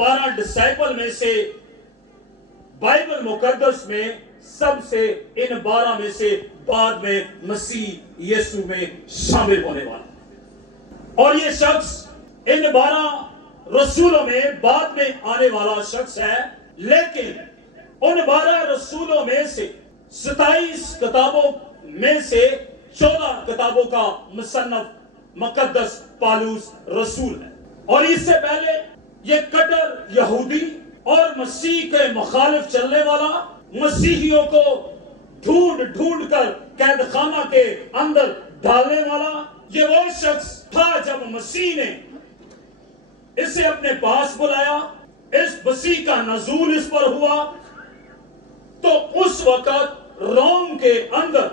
12 disciple में से Bible मुकद्दस में सबसे इन 12 में से बाद में मसीह यीशु में शामिल होने वाला, और ये शख्स इन 12 रसूलों में बाद में आने वाला शख्स है। लेकिन उन 12 रसूलों में से 27 किताबों में से 14 किताबों का मुसन्नफ मुकद्दस पौलुस रसूल है। और इससे पहले ये कट्टर यहूदी और मसीह के मुखालिफ चलने वाला, मसीहियों को ढूंढ ढूंढ कर कैद खाना के अंदर डालने वाला, ये वो शख्स था जब मसीह ने इसे अपने पास बुलाया, इस मसीह का नजूल इस पर हुआ, तो उस वक्त रोम के अंदर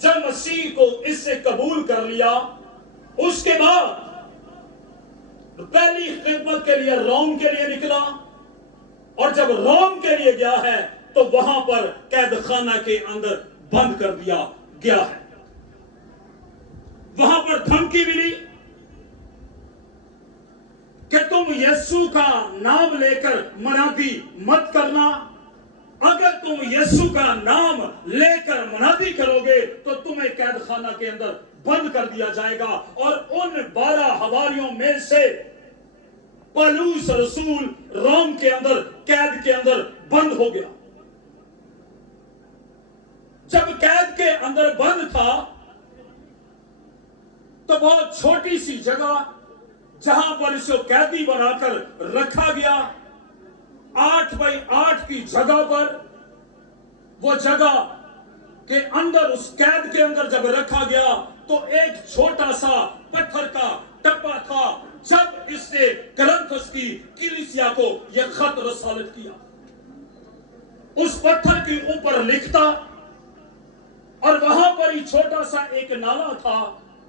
जब मसीह को इससे कबूल कर लिया, उसके बाद पहली खिदमत के लिए रोम के लिए निकला, और जब रोम के लिए गया है तो वहां पर कैद खाना के अंदर बंद कर दिया गया है। वहां पर धमकी मिली कि तुम यीशु का नाम लेकर मनादी मत करना, अगर तुम यीशु का नाम लेकर मनादी करोगे तो तुम्हें कैद खाना के अंदर बंद कर दिया जाएगा। और उन 12 हवारियों में से पौलुस रसूल रोम के अंदर कैद के अंदर बंद हो गया। जब कैद के अंदर बंद था तो बहुत छोटी सी जगह जहां पर इसे कैदी बनाकर रखा गया, 8 बाई 8 की जगह पर, वो जगह के अंदर उस कैद के अंदर जब रखा गया तो एक छोटा सा पत्थर का टप्पा था। जब इसने कुरिन्थुस की कलीसिया को यह खत रसालत किया, उस पत्थर के ऊपर लिखता, और वहां पर ही छोटा सा एक नाला था,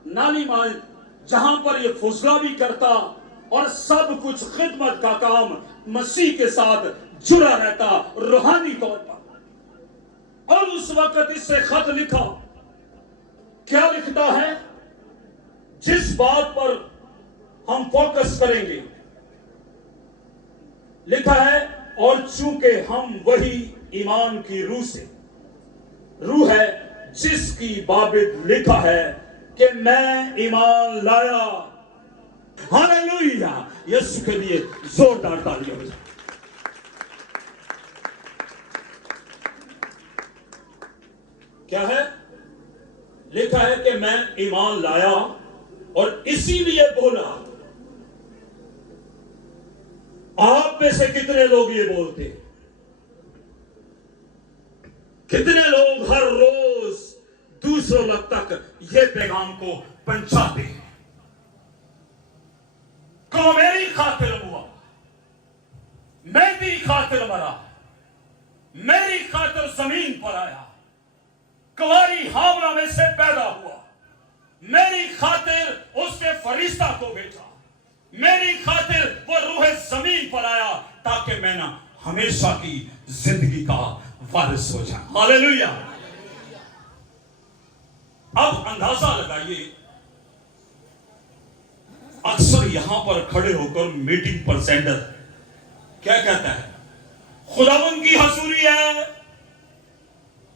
नाली माल, जहां पर यह फुजला भी करता और सब कुछ खिदमत का काम मसीह के साथ जुड़ा रहता रूहानी तौर पर। और उस वक्त इससे खत लिखा, क्या लिखता है, जिस बात पर हम फोकस करेंगे, लिखा है, और चूंकि हम वही ईमान की रूह है जिसकी बाबित लिखा है कि मैं ईमान लाया। हालेलुया, यीशु के लिए जोरदार तालियां बजाएं। क्या है? लिखा है कि मैं ईमान लाया, और इसीलिए बोला। आप में से कितने लोग ये बोलते? कितने लोग हर रोज दूसरों तक ये पैगाम को पहुंचाते हैं? को मेरी खातिर हुआ, मेरी खातिर मरा, मेरी खातिर जमीन पर आया, कुंवारी हावरा में से पैदा हुआ, मेरी खातिर उसने फरिश्ता को भेजा, मेरी खातिर वो रूह जमीन पर आया ताकि मैं ना हमेशा की जिंदगी का वारिस हो जाए। हालेलुया। अब अंदाजा लगाइए, अक्सर यहां पर खड़े होकर मीटिंग प्रेजेंटर क्या कहता है? खुदावंद की हजूरी है,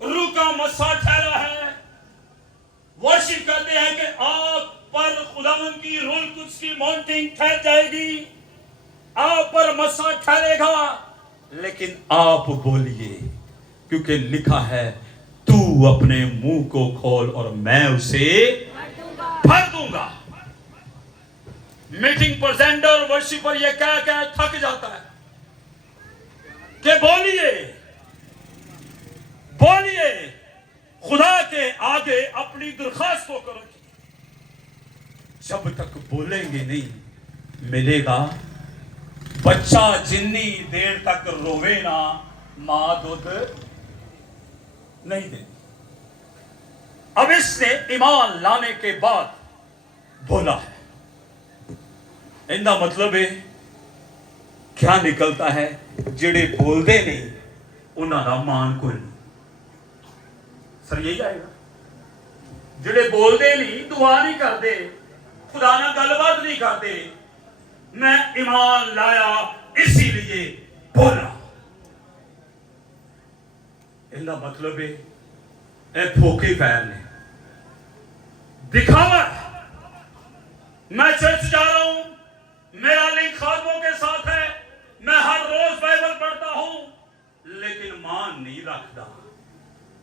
रूह का मसा ठहरा है, वर्शिप कहते हैं कि आप पर खुदावंद की रूह कुछ की माउंटिंग ठहर जाएगी, आप पर मसा ठहरेगा। लेकिन आप बोलिए, क्योंकि लिखा है, तू अपने मुंह को खोल और मैं उसे भर दूंगा। मीटिंग प्रेजेंटर वर्शिपर ये कह कह थक जाता है कि बोलिए बोलिए, खुदा के आगे अपनी दरखास्त को करो। जब तक बोलेंगे नहीं मिलेगा। बच्चा जितनी देर तक रोवे ना, मां दूध नहीं देती। अब इसने ईमान लाने के बाद बोला है, इंदा मतलब है क्या निकलता है? जेड़े बोलते नहीं उन्होंने मान कोई नहीं। सर यही आएगा, जेड़े बोलते नहीं, दुआ नहीं करते, खुदा ना गलबात नहीं करते, मैं ईमान लाया इसीलिए बोला। इनका मतलब है ए फोके पैर ने दिखावा। मैं चर्च जा रहा हूं, मेरा लिंक खादमों के साथ है, मैं हर रोज बाइबल पढ़ता हूं, लेकिन मान नहीं रखता।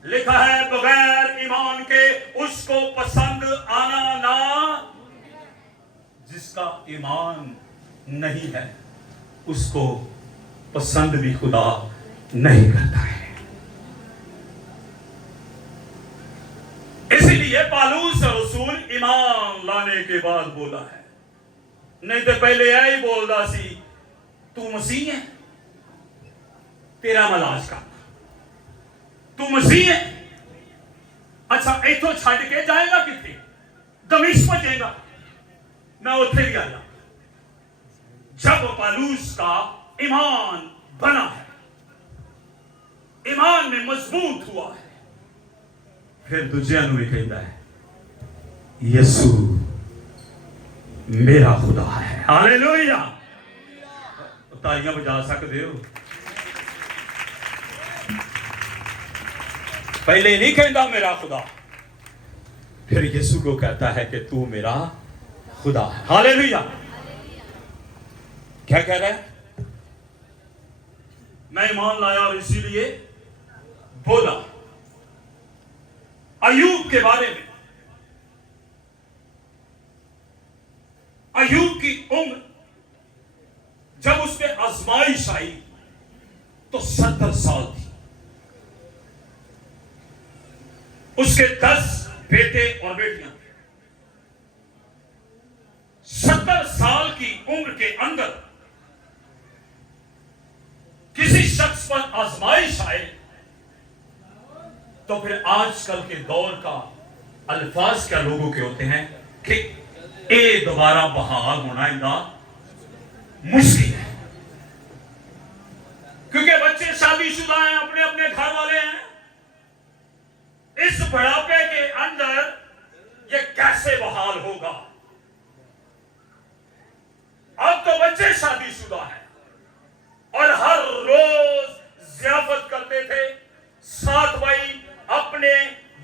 लिखा है बगैर ईमान के उसको पसंद आना ना। जिसका ईमान नहीं है उसको पसंद भी खुदा नहीं करता है। इसीलिए पालूस रसूल ईमान लाने के बाद बोला है, नहीं तो पहले यही बोलता सी तू मसीह है, तेरा मलाज का तू मसीह है। अच्छा इथों छड़ के जाएगा कितने? दमिश्क पहुंचेगा। मैं उठे भी आया। जब पालूस का ईमान बना है, ईमान में मजबूत हुआ है, फिर दूसरे भी कहता है यीशु मेरा खुदा है। हालेलुया। तालियां बजा सकते हो? पहले नहीं कहता मेरा खुदा, फिर यीशु को कहता है कि तू मेरा खुदा है। हालेलुया। क्या कह रहा है? मैं ईमान लाया और इसीलिए बोला। अयूब के बारे में, अयूब की उम्र जब उस पे आजमाइश आई तो 70 साल थी। उसके 10 बेटे और बेटियां। 70 साल की उम्र के अंदर किसी शख्स पर आजमाइश आए तो फिर आजकल के दौर का अल्फाज क्या लोगों के होते हैं कि ए दोबारा बहाल होना इनका मुश्किल है, क्योंकि बच्चे शादीशुदा हैं, अपने अपने घर वाले हैं। इस बुढ़ापे के अंदर ये कैसे बहाल होगा? अब तो बच्चे शादीशुदा हैं और हर रोज ज़ियाफत करते थे। 7 भाई अपने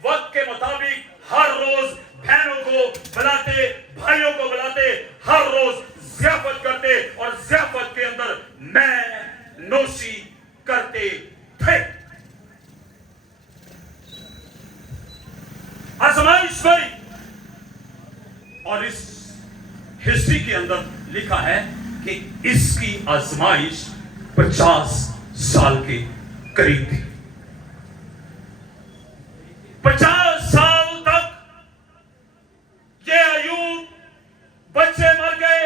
वक्त के मुताबिक हर रोज बहनों को बुलाते, भाइयों को बुलाते, हर रोज ज़ियाफत करते और ज़ियाफत के अंदर मैं नोशी करते थे। आजमाइश हुई और इस हिस्ट्री के अंदर लिखा है कि इसकी आजमाइश 50 साल के करीब थी। 50 साल तक ये अयूब, बच्चे मर गए,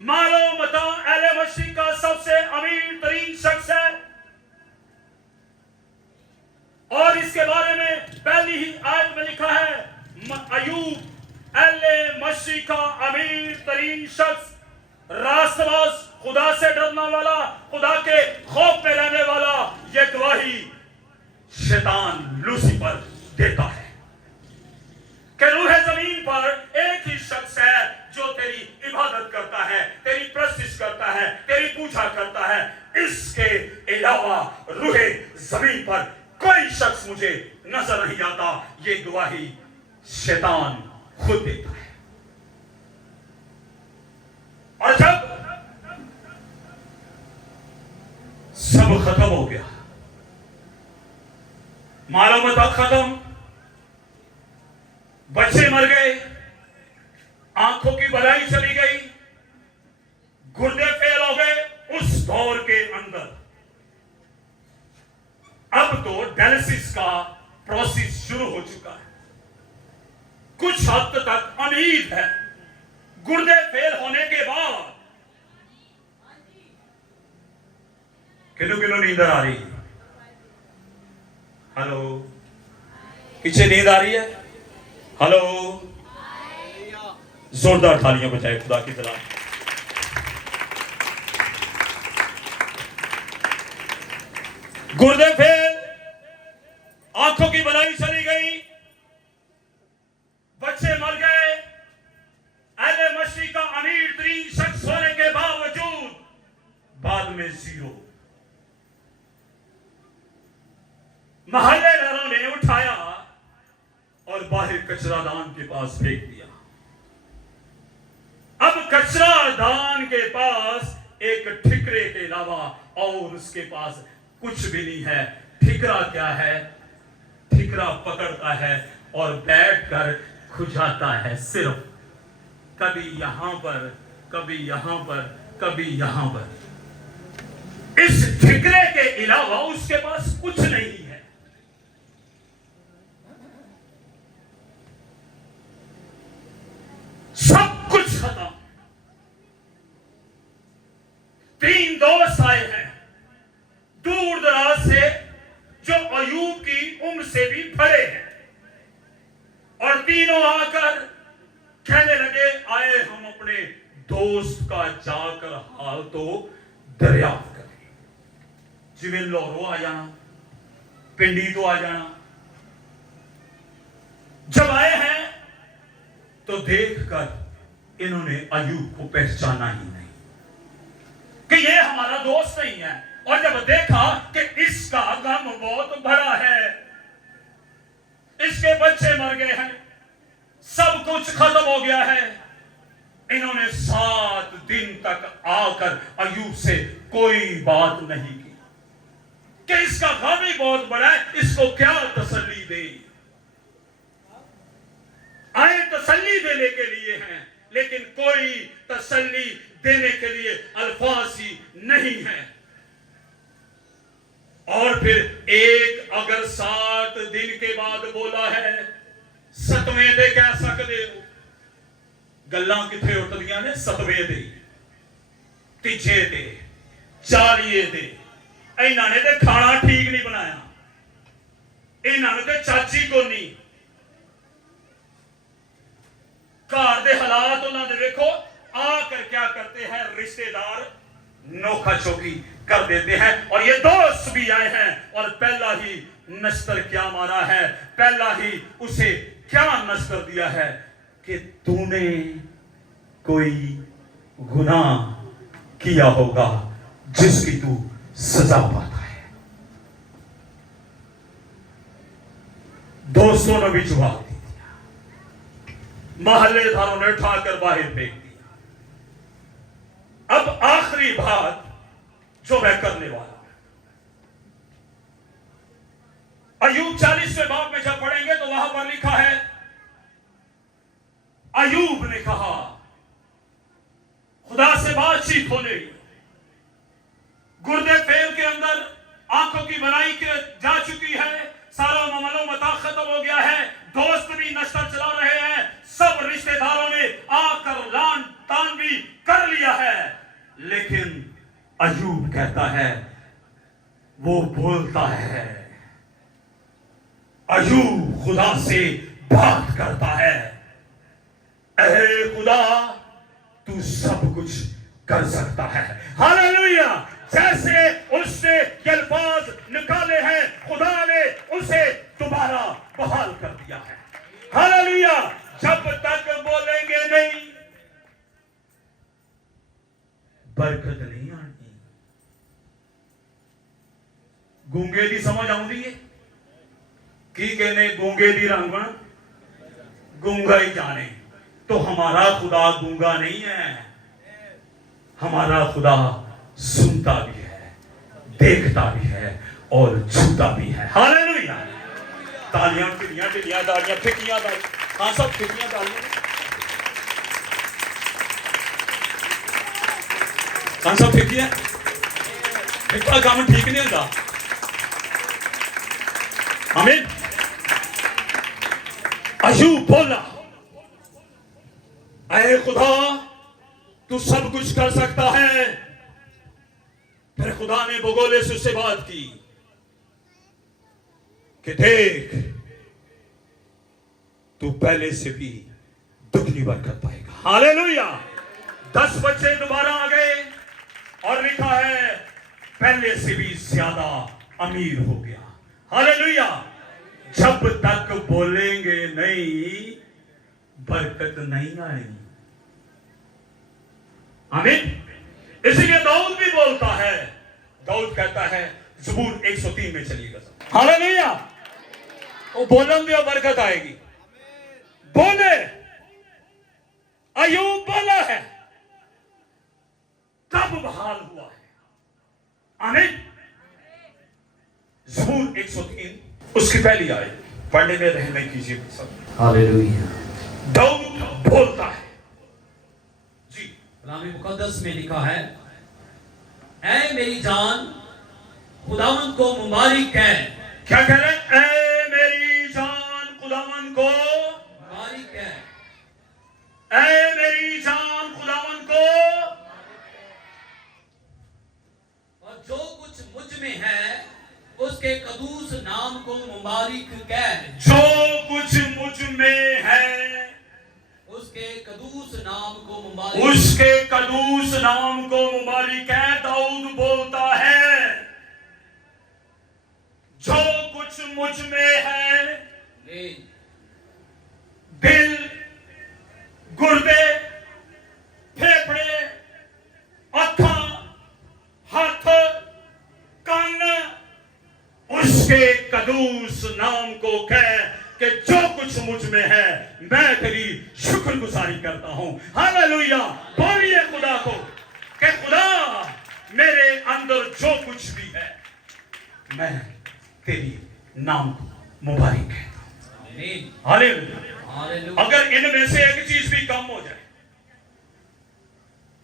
मालो मता अहले मशरिक का सबसे अमीर तरीन शख्स है। और इसके बारे में पहली ही आयत में लिखा है अयूब अहले मशरिक का अमीर तरीन शख्स, रास्तबाज, खुदा से डरने वाला, खुदा के खौफ में रहने वाला। यह गवाही शैतान लूसीफर देता है कि रूह जमीन पर एक ही शख्स है जो तेरी इबादत करता है, तेरी प्रस्तिश करता है, तेरी पूजा करता है। इसके अलावा रूह जमीन पर कोई शख्स मुझे नजर नहीं आता। ये गवाही शैतान खुद देता है। और जब सब खत्म हो गया, मालूम था खत्म, बच्चे मर गए, आंखों की बलाई चली गई, गुर्दे फेल हो गए, उस दौर के अंदर अब तो डायलिसिस का प्रोसेस शुरू हो चुका है। कुछ हद तक उम्मीद है गुर्दे फेल होने के बाद। किलो किलो नींद आ रही है? हेलो, पीछे नींद आ रही है? हेलो, जोरदार तालियां बजाए खुदा की तरह। गुर्दे फेल, आंखों की बनाई चली गई, बच्चे मर गए। अहले मशरिक का अमीर तरीन शख्स होने के बावजूद में 0। मोहल्लेदारों ने उठाया और बाहर कचरादान के पास फेंक दिया। अब कचरादान के पास एक ठिकरे के अलावा और उसके पास कुछ भी नहीं है। ठिकरा क्या है? ठिकरा पकड़ता है और बैठकर खुजाता है, सिर्फ कभी यहां पर, कभी यहां पर, कभी यहां पर। इस ठिकरे के अलावा उसके पास कुछ नहीं है। सब कुछ खत्म। 3 दोस्त आए हैं दूर दराज से, जो अयूब की उम्र से भी बड़े हैं, और तीनों आकर कहने लगे, आए हम अपने दोस्त का जाकर हाल तो दरियाफ्त करें। जिवें लोरो आ जाना, पिंडी तो आ जाना। जब आए हैं तो देखकर इन्होंने अयूब को पहचाना ही नहीं कि ये हमारा दोस्त नहीं है। और जब देखा कि इसका गम बहुत बड़ा है, इसके बच्चे मर गए हैं, सब कुछ खत्म हो गया है, इन्होंने 7 दिन तक आकर अयूब से कोई बात नहीं की कि इसका गम ही बहुत बड़ा है, इसको क्या तसल्ली दे। आए तसल्ली देने के लिए हैं, लेकिन कोई तसल्ली देने के लिए अल्फाज ही नहीं है। और फिर एक अगर 7 दिन के बाद बोला है, 7वें दे कह सकते हो। गल्लां किथे उठदियां ने? 7वें दे, 3 दे, 40 दे। इन्हां ने ते खाना ठीक नहीं बनाया, इन्हां ने ते चाची को नहीं। घर दे हालात उन्होंने देखो, आकर क्या करते हैं, रिश्तेदार नोखा चौकी कर देते हैं। और ये दोस्त भी आए हैं और पहला ही नश्तर क्या मारा है, पहला ही उसे क्या नश्तर दिया है कि तूने कोई गुनाह किया होगा जिसकी तू सजा पाता है। दोस्तों ने भी जवाब दे दिया, मोहल्लेदारों ने उठाकर बाहर फेंक दिया। अब आखिरी बात जो मैं करने वाला हूं, अयूब 40वें बाब में जब पढ़ेंगे तो वहां पर लिखा है, अयूब ने कहा, खुदा से बातचीत होने लगी, गुर्दे फेल के अंदर आंखों की बनाई के जा चुकी है, सारा मामलो मता खत्म हो गया है, दोस्त भी नश्तर चला रहे हैं, सब रिश्तेदारों ने आकर लान तान भी कर लिया है। लेकिन अयूब कहता है, वो बोलता है, अयूब खुदा से बात करता है, ऐ खुदा तू सब कुछ कर सकता है। हालेलुया। जैसे उसने ये अल्फाज निकाले हैं, खुदा ने उसे दोबारा बहाल कर दिया है। हालेलुया। जब तक बोलेंगे नहीं, बरकत नहीं आनी। गूंगे दी समझ आउंदी है की कहने, गूंगे दी रंगण गूंगा ही जाने। तो हमारा खुदा गूंगा नहीं है, हमारा खुदा सुनता भी है, देखता भी है और छूता भी है। हालेलुया। तालियां टिलियां टिलियां तालियां फिकियां तालियां, हाँ सब फिकियां तालियां, हाँ सब फिकियां। फिका काम ठीक नहीं होता। आमीन। अयूब बोला, ऐ खुदा तू सब कुछ कर सकता है। फिर खुदा ने बगोले से उससे बात की कि देख, तू पहले से भी दुगनी बरकत पाएगा। हालेलुया। 10 बच्चे दोबारा आ गए और लिखा है, पहले से भी ज्यादा अमीर हो गया। हालेलुया। जब तक बोलेंगे नहीं, बरकत नहीं आएगी। आमीन। इसलिए दाऊद भी बोलता है, दाऊद कहता है ज़बूर 103 में चलिएगा। हालेलुया। वो बोलन दियो बरकत आएगी। बोले अयूब बोला है तब बहाल हुआ है। आमीन। ज़बूर 103 उसकी पहली आयत पढ़ने में रहने कीजिए सब। हालेलुया। दाऊद बोलता है जी। कलाम मुकद्दस में लिखा है, ऐ मेरी जान खुदावंद को मुबारक है। क्या कह रहे हैं? ऐ मेरी जान खुदावंद को मुबारक है। ऐ मेरी जान खुदावंद को। और जो कुछ मुझ में है उसके कदूस नाम को मुबारक कह। जो कुछ मुझ में है उसके कदूस नाम को मुबारक। उसके कदूस नाम को मुबारक है। दाऊद बोलता है जो कुछ मुझ में है, दिल, गुर्दे, फेफड़े, अखा, हाथ, कान, उसके कदूस नाम को कह कि जो कुछ मुझ में है मैं तेरी शुक्रगुजारी करता हूं। हालेलुया। बोलिए खुदा को कि खुदा मेरे अंदर जो कुछ भी है मैं तेरी नाम को मुबारक कहता हूं। हालेलुया। अगर इनमें से एक चीज भी कम हो जाए,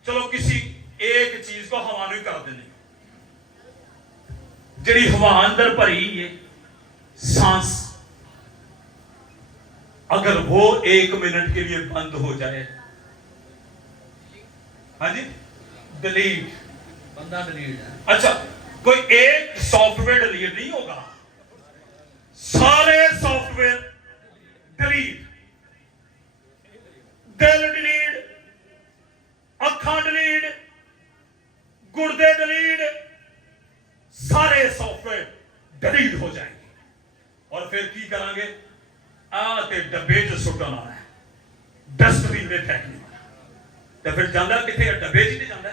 चलो किसी एक चीज को हवानु कर देने, जड़ी हवा अंदर भरी है सांस, अगर वो 1 मिनट के लिए बंद हो जाए, हाँ जी, डिलीट, बंदा डिलीट है। अच्छा, कोई एक सॉफ्टवेयर डिलीट नहीं होगा, सारे सॉफ्टवेयर डिलीट, दिल डिलीट, अखा डिलीट, गुर्दे डिलीट, सारे सॉफ्टवेयर डिलीट हो जाएंगे। और फिर की करांगे? आते डब्बे जो सुटना है, डस्टबिन में फेंकने वाला। तो फिर जांदा किथे? डब्बे जी नहीं जांदा,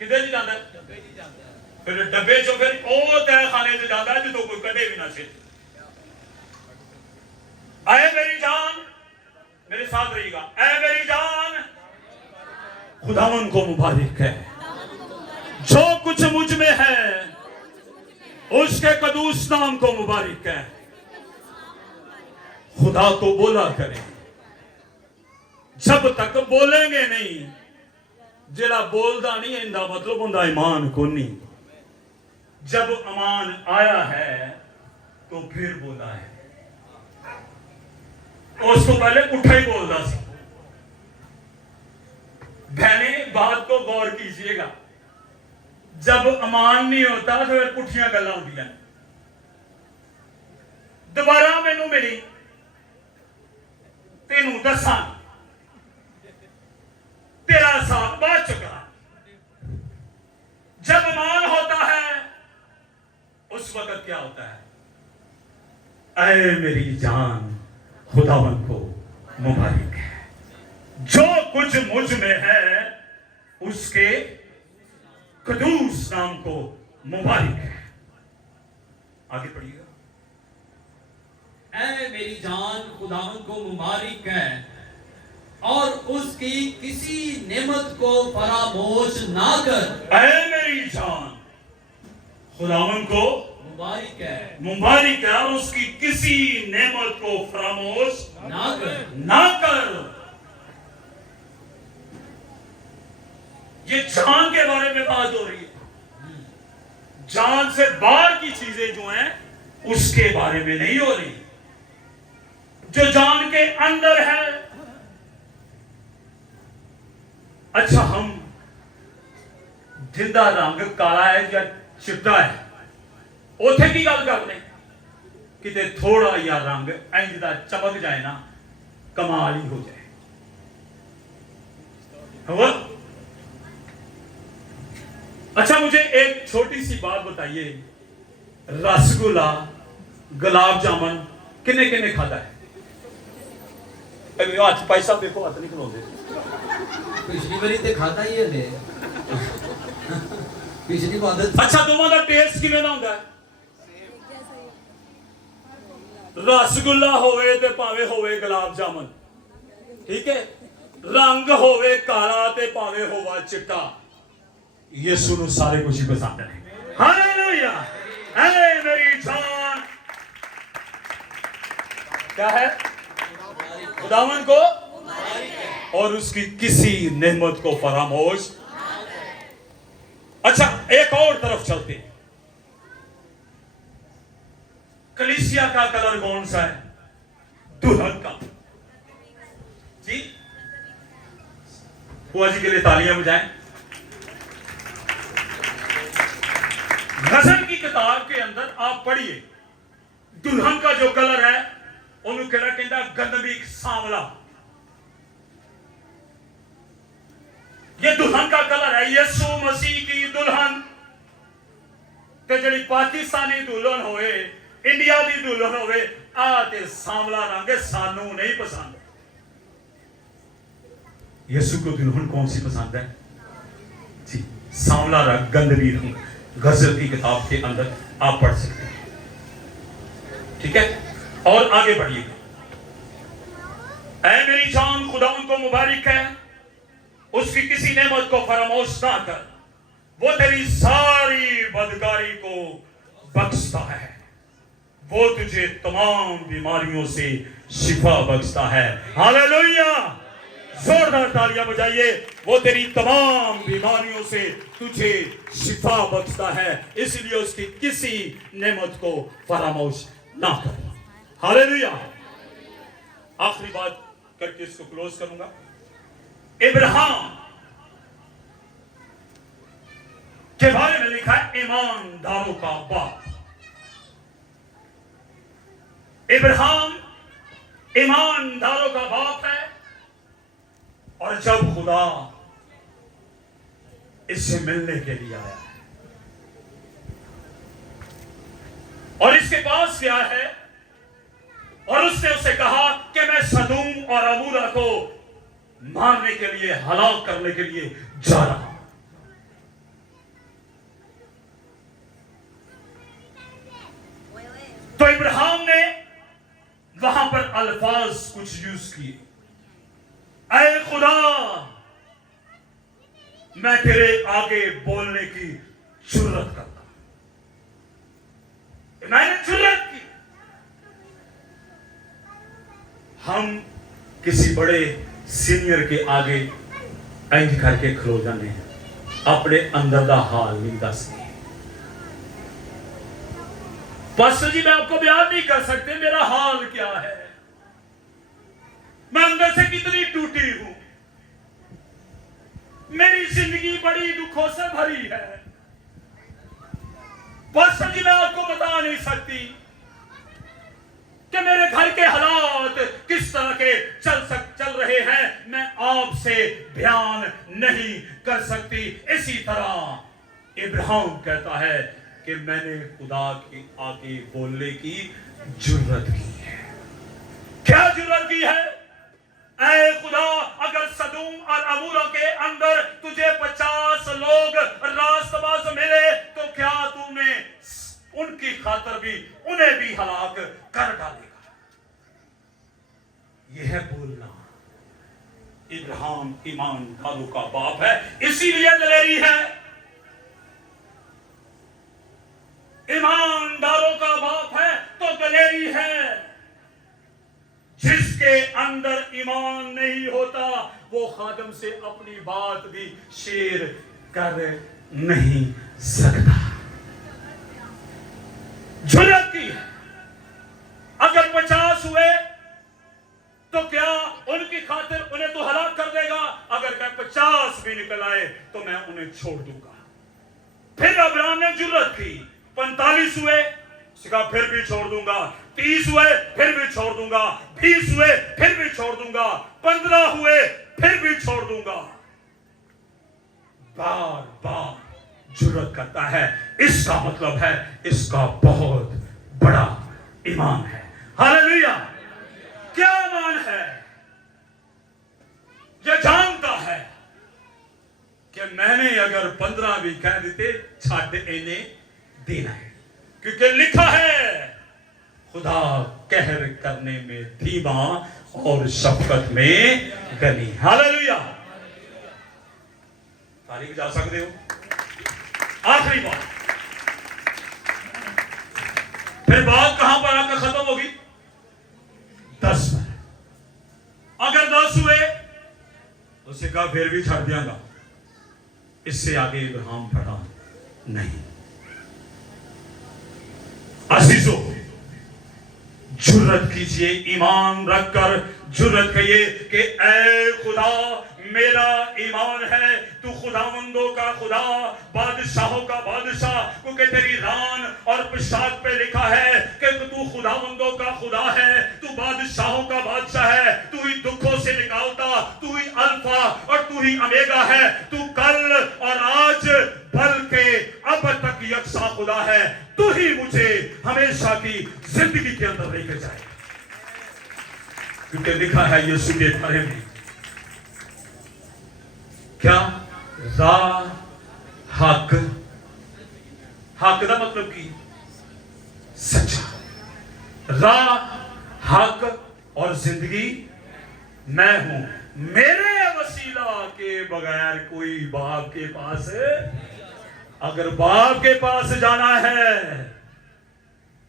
किधर जी जांदा? डब्बे जी जांदा। फिर डब्बे जो फिर ओ तय खाने से जांदा है जो कोई कदे भी ना से। आए मेरी जान, मेरे साथ रहिएगा, ऐ मेरी जान खुदावन को मुबारक है। जो कुछ मुझ में है उसके कदूस नाम को मुबारक है। खुदा तो बोला करें, जब तक बोलेंगे नहीं, जिला बोलदा नहीं इंदा मतलब उनका ईमान को नहीं। जब ईमान आया है तो फिर बोला है, उसको पहले उठा ही बोलता सी। बहने बात को गौर कीजिएगा, जब ईमान नहीं होता तो फिर पुठियां गल्लां होंदियां। दोबारा मैनू मिली, तेनू दसा, तेरा साथ बाद चुका। जब ईमान होता है उस वक्त क्या होता है? ऐ मेरी जान खुदावन को मुबारक है। जो कुछ मुझ में है उसके कदूस नाम को मुबारक है। आगे पढ़िएगा। ऐ मेरी जान खुदावन को मुबारक है और उसकी किसी नेमत को फरामोश ना कर। ऐ मेरी जान खुदावन को मुबारक है, मुबारक है और उसकी किसी नेमत को फरामोश ना कर। ये जान के बारे में बात हो रही है। जान से बाहर की चीजें जो हैं उसके बारे में नहीं हो रही। जो जान के अंदर है, अच्छा हम जिंदा रंग काला है या चिट्टा है, उथे की गल करने, किते थोड़ा या रंग इंज दा चमक जाए ना, कमाल ही हो जाए। हुआ? अच्छा मुझे एक छोटी सी बात बताइए, रसगुल्ला गुलाब जामुन किन्ने किन्ने खाता है? आज पैसा देखो, हाथ नहीं खिलाते। पिछली बारी ते खाता ही है ले। पिछली बात अच्छा दोवां दा टेस्ट किवें दा हुंदा है? रसगुल्ला होवे ते भावे होवे गुलाब जामुन, ठीक है, रंग होवे काला ते भावे होवा चिट्टा, यीशु नूं सारे कुछ ही पसंद है। हालेलुया, ऐ मेरी जान क्या है? खुदावन को और उसकी किसी नेमत को फरामोश। अच्छा एक और तरफ चलते हैं, कलीसिया का कलर कौन सा है? दुल्हन का। जी बुआ जी के लिए तालियां बजाएं। गजल की किताब के अंदर आप पढ़िए, दुल्हन का जो कलर है उन्होंने कहना गंदमी सांवला, ये दुल्हन का कलर है। यीशु मसीह की दुल्हन ते जड़ी पाकिस्तानी दुल्हन होए, इंडिया की दुल्हन होवे, आ ते सांवला रंग सानू नहीं पसंद। यीशु को दुल्हन कौन सी पसंद है? जी सांवला रंग, गंदगी रंग। गजल की किताब के अंदर आप पढ़ सकते हैं, ठीक है। और आगे बढ़िए, ऐ मेरी जान खुदावन को मुबारक है, उसकी किसी नेमत को फरामोश ना कर, वो तेरी सारी बदकारी को बख्शता है, वो तुझे तमाम बीमारियों से शिफा बख्शता है। हालेलुया, जोरदार तालियां बजाइए। वो तेरी तमाम बीमारियों से तुझे शिफा बख्शता है, इसलिए उसकी किसी नेमत को फरामोश ना कर। हालेलुया। आखिरी बात करके इसको क्लोज करूंगा। इब्राहिम के बारे में लिखा है ईमानदारों का बाप। इब्राहिम ईमानदारों का बाप है, और जब खुदा इससे मिलने के लिए आया है और इसके पास गया है, और उसने उसे कहा कि मैं सदूम और अमूरा को मारने के लिए, हलाक करने के लिए जा रहा हूं। तो इब्राहिम ने वहां पर अल्फाज कुछ यूज किए, ऐ खुदा मैं तेरे आगे बोलने की जुर्रत करता हूं। मैंने जुर्रत की। हम किसी बड़े सीनियर के आगे इंज करके खलो जाने हैं, अपने अंदर का हाल नहीं दसते। पास्टर जी मैं आपको बयान नहीं कर सकते मेरा हाल क्या है, मैं अंदर से कितनी टूटी हूं, मेरी जिंदगी बड़ी दुखों से भरी है। पास्टर जी मैं आपको बता नहीं सकती कि मेरे घर के हालात किस तरह के चल रहे हैं, मैं आपसे बयान नहीं कर सकती। इसी तरह इब्राहिम कहता है कि मैंने खुदा के आगे बोलने की जुर्रत की है। क्या जुर्रत की है? ऐ खुदा अगर सदूम और अमूरा के अंदर तुझे 50 लोग रास्तबाज मिले तो क्या तूने उनकी खातर भी उन्हें भी हलाक कर डालेगा? यह है बोलना। इब्राहिम ईमानदारों का बाप है, इसीलिए दलेरी है। ईमानदारों का बाप है तो दलेरी है। जिसके अंदर ईमान नहीं होता वो खादम से अपनी बात भी शेयर कर नहीं सकता। जुर्रत की है। अगर 50 हुए तो क्या उनकी खातिर उन्हें तो हलाक कर देगा? अगर मैं 50 भी निकल आए तो मैं उन्हें छोड़ दूंगा। फिर अब्राहम ने जुर्रत की, 45 हुए, उसका फिर भी छोड़ दूंगा, 30 हुए फिर भी छोड़ दूंगा, 20 हुए फिर भी छोड़ दूंगा, 15 हुए फिर भी छोड़ दूंगा। बार बार जुर्रत करता है, इसका मतलब है इसका बहुत बड़ा ईमान है। हालेलुया। क्या ईमान है? यह जानता है कि मैंने अगर 15 भी कह देते छाट इन्हें देना है, क्योंकि लिखा है खुदा कहर करने में धीमा और शफकत में गनी। हालेलुया, तारीख जा सकते हो। आखिरी बात, फिर बात कहां पर आकर खत्म होगी? 10 पर। अगर 10 हुए तो उसे कहा फिर भी छड़ दियांगा, इससे आगे इब्राहिम बढ़ा नहीं। अजीजों, जुर्रत कीजिए, ईमान रखकर जुर्रत कहिए कि ऐ खुदा मेरा ईमान है, तू खुदावंदों का खुदा, बादशाहों का बादशाह, क्योंकि तेरी रान और पोशाक पे लिखा है कि तू खुदावंदों का खुदा है, तू बादशाहों का बादशाह है, तू ही दुखों से निकालता, तू ही अल्फा और तू ही ओमेगा है, तू कल और आज बल्कि अब तक यकसा खुदा है, तू ही मुझे हमेशा की जिंदगी के अंदर लेकर जाए। क्योंकि लिखा है यीशु के बारे में क्या? रा हक, हक का मतलब की सच्चा, रा हक और जिंदगी मैं हूं, मेरे वसीला के बगैर कोई बाप के पास, अगर बाप के पास जाना है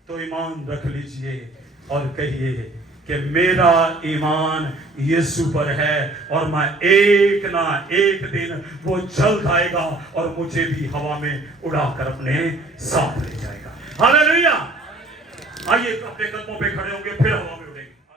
तो ईमान रख लीजिए और कहिए कि मेरा ईमान यीशु पर है और मैं एक ना एक दिन वो जल्द आएगा और मुझे भी हवा में उड़ाकर अपने साथ ले जाएगा। हालेलुया। आइए अपने कदमों पे खड़े होंगे, फिर हवा